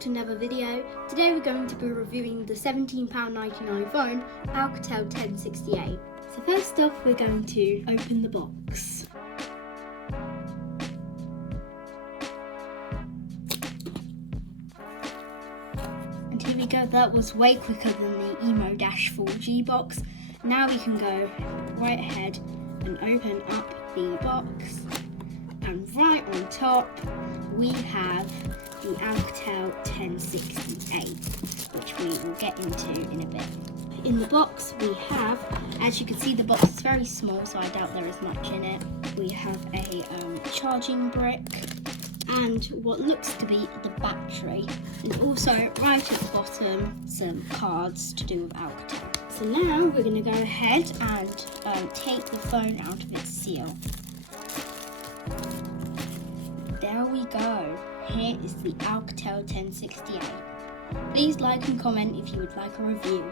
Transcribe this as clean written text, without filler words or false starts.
back to another video. Today we're going to be reviewing the £17.99 phone, Alcatel 1068. So first off, we're going to open the box. And here we go, that was way quicker than the Emo-4G box. Now we can go right ahead and open up the box. And right on top, we have the Alcatel 1068, which we will get into in a bit. In the box we have, as you can see, the box is very small, so I doubt there is much in it. We have a charging brick and what looks to be the battery, and also right at the bottom some cards to do with Alcatel. So now we're going to go ahead and take the phone out of its seal. There we go. Here is the Alcatel 1068. Please like and comment if you would like a review.